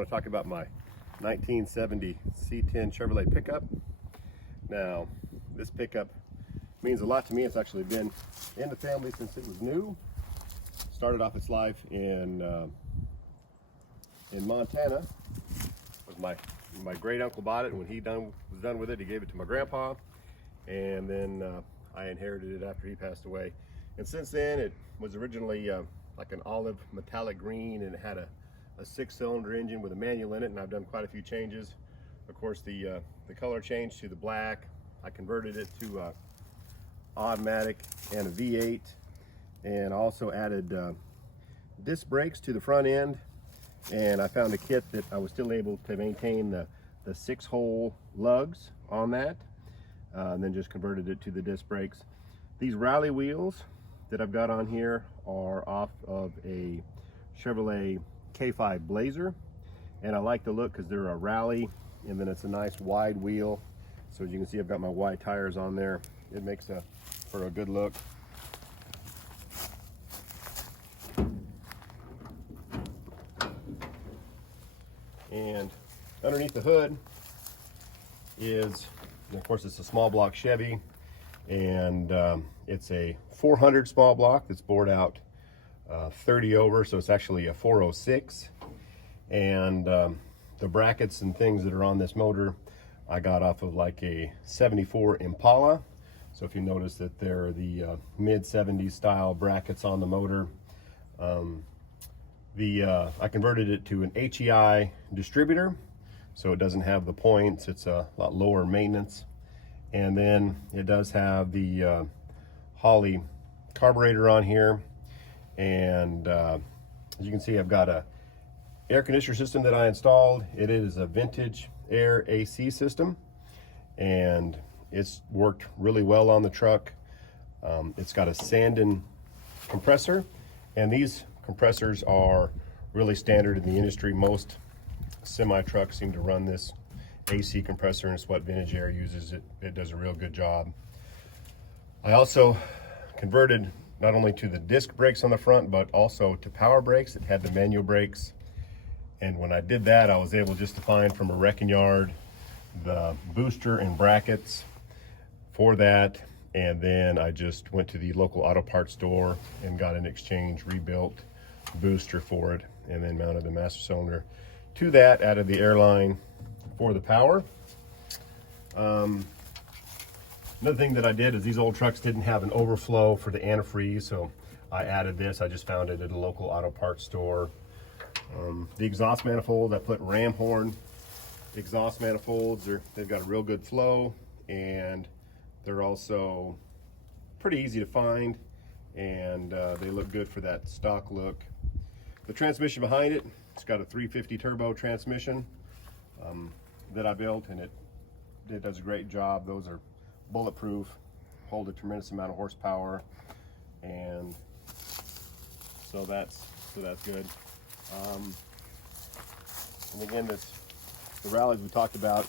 want to talk about my 1970 C10 Chevrolet pickup. Now, this pickup means a lot to me. It's actually been in the family since it was new. Started off its life in Montana. With my great uncle bought it, and when he was done with it, he gave it to my grandpa, and then I inherited it after he passed away. And since then, it was originally like an olive metallic green, and it had a 6-cylinder engine with a manual in it, and I've done quite a few changes. Of course, the color changed to the black. I converted it to automatic and a V8, and also added disc brakes to the front end. And I found a kit that I was still able to maintain the 6-hole lugs on that, and then just converted it to the disc brakes. These rally wheels that I've got on here are off of a Chevrolet K5 Blazer, and I like the look because they're a rally, and then it's a nice wide wheel. So as you can see, I've got my wide tires on there. It makes for a good look. And underneath the hood is, of course, it's a small block Chevy, and it's a 400 small block that's bored out 30 over, so it's actually a 406. And the brackets and things that are on this motor I got off of like a 74 Impala. So if you notice that they're the mid-70s style brackets on the motor. I converted it to an HEI distributor, so it doesn't have the points. It's a lot lower maintenance. And then it does have the Holley carburetor on here. And as you can see, I've got a air conditioner system that I installed. It is a vintage air AC system, and it's worked really well on the truck. It's got a Sandin compressor, and these compressors are really standard in the industry. Most semi trucks seem to run this AC compressor, and it's what Vintage Air uses. It does a real good job. I also converted not only to the disc brakes on the front, but also to power brakes. It had the manual brakes. And when I did that, I was able just to find from a wrecking yard the booster and brackets for that. And then I just went to the local auto parts store and got an exchange rebuilt booster for it, and then mounted the master cylinder to that, added the airline for the power. Another thing that I did is these old trucks didn't have an overflow for the antifreeze, so I added this. I just found it at a local auto parts store. The exhaust manifold, I put ram horn exhaust manifolds. They've got a real good flow, and they're also pretty easy to find, and they look good for that stock look. The transmission behind it, it's got a 350 turbo transmission that I built, and it does a great job. Those are bulletproof, hold a tremendous amount of horsepower, and so that's good. And again, the rallies we talked about,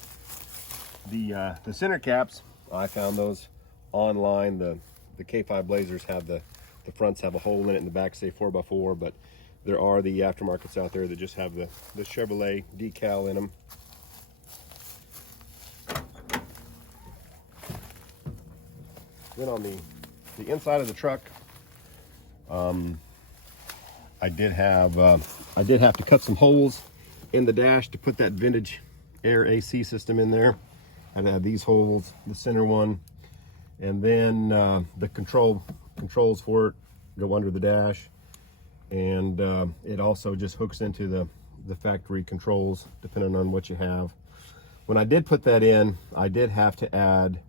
the center caps, I found those online. The K5 Blazers have the fronts have a hole in it, and the back say 4x4, but there are the aftermarkets out there that just have the Chevrolet decal in them. Then on the inside of the truck, I did have to cut some holes in the dash to put that vintage air AC system in there. I had these holes, the center one, and then the controls for it go under the dash, and it also just hooks into the factory controls depending on what you have. When I did put that in, I did have to add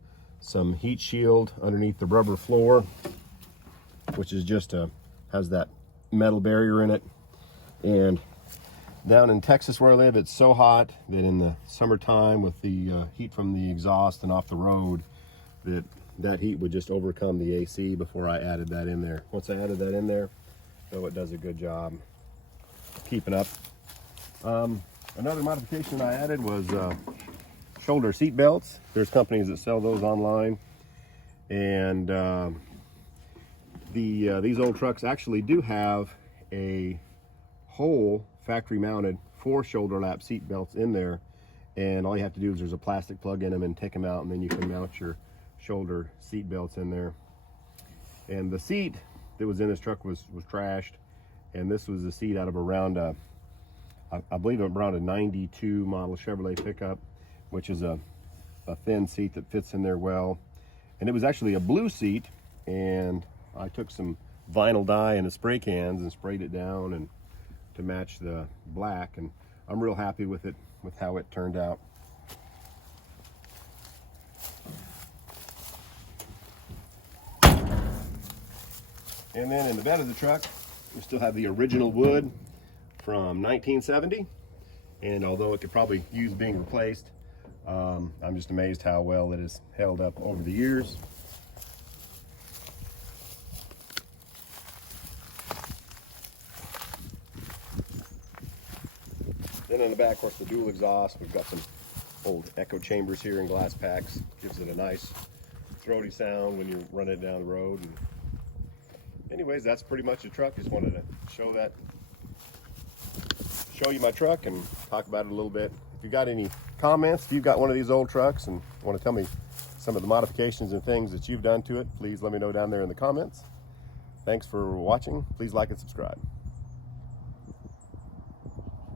some heat shield underneath the rubber floor, which is just has that metal barrier in it. And down in Texas where I live, it's so hot that in the summertime, with the heat from the exhaust and off the road, that heat would just overcome the AC before I added that in there. Once I added that in there, so it does a good job keeping up. Another modification I added was shoulder seat belts. There's companies that sell those online, and these old trucks actually do have a hole factory mounted 4 shoulder lap seat belts in there, and all you have to do is there's a plastic plug in them and take them out, and then you can mount your shoulder seat belts in there. And the seat that was in this truck was trashed, and this was a seat out of around I believe around a 92 model Chevrolet pickup, which is a thin seat that fits in there well. And it was actually a blue seat, and I took some vinyl dye in the spray cans and sprayed it down and to match the black, and I'm real happy with it, with how it turned out. And then in the bed of the truck, we still have the original wood from 1970, and although it could probably use being replaced, I'm just amazed how well it has held up over the years. Then in the back, of course, the dual exhaust. We've got some old echo chambers here in glass packs. Gives it a nice throaty sound when you're running down the road. And anyways, that's pretty much the truck. Just wanted to show you my truck and talk about it a little bit. If you got any comments, if you've got one of these old trucks and want to tell me some of the modifications and things that you've done to it, please let me know down there in the comments. Thanks for watching. Please like and subscribe.